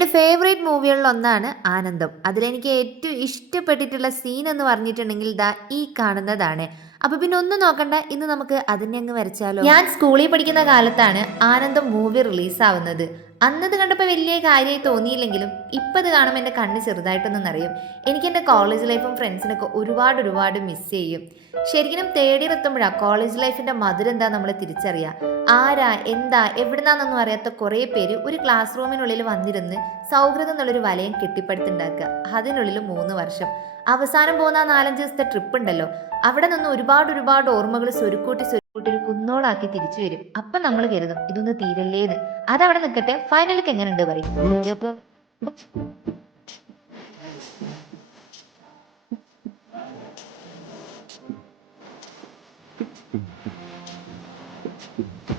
എന്റെ ഫേവറേറ്റ് മൂവികളിൽ ഒന്നാണ് ആനന്ദം. അതിലെനിക്ക് ഏറ്റവും ഇഷ്ടപ്പെട്ടിട്ടുള്ള സീൻ എന്ന് പറഞ്ഞിട്ടുണ്ടെങ്കിൽ ദാ ഈ കാണുന്നതാണ്. അപ്പൊ പിന്നെ ഒന്നും നോക്കണ്ട ഇന്ന് നമുക്ക് അതിനെ അങ്ങ് വരച്ചാലോ? ഞാൻ സ്കൂളിൽ പഠിക്കുന്ന കാലത്താണ് ആനന്ദം മൂവി റിലീസാവുന്നത്. അന്നത് കണ്ടപ്പോൾ വലിയ കാര്യമായി തോന്നിയില്ലെങ്കിലും ഇപ്പം അത് കാണുമ്പോൾ എന്റെ കണ്ണ് ചെറുതായിട്ടൊന്നും അറിയും എനിക്ക് എന്റെ കോളേജ് ലൈഫും ഫ്രണ്ട്സിനൊക്കെ ഒരുപാട് ഒരുപാട് മിസ് ചെയ്യും. ശരിക്കും തേടി ഇയർ എത്തുമ്പോഴാണ് കോളേജ് ലൈഫിന്റെ മധുരം എന്താ നമ്മൾ തിരിച്ചറിയുക ആരാ എന്താ എവിടുന്നാന്നൊന്നും അറിയാത്ത കുറേ പേര് ഒരു ക്ലാസ് റൂമിനുള്ളിൽ വന്നിരുന്ന് സൗഹൃദം എന്നുള്ളൊരു വലയം കെട്ടിപ്പടുത്തുണ്ടാക്കുക. അതിനുള്ളിൽ മൂന്ന് വർഷം. അവസാനം പോകുന്ന നാലഞ്ച് ദിവസത്തെ ട്രിപ്പ് ഉണ്ടല്ലോ. അവിടെ നിന്ന് ഒരുപാട് ഒരുപാട് ഓർമ്മകൾ സ്വരുക്കൂട്ടി സ്വരുക്കൂട്ടി ഒരു കുന്നോളാക്കി തിരിച്ചു വരും. അപ്പൊ നമ്മൾ കരുതും ഇതൊന്ന് തീരല്ലേന്ന്. അതവിടെ നിൽക്കട്ടെ ഫൈനലിക്ക് എങ്ങനെയുണ്ട് പറയും. Thank you.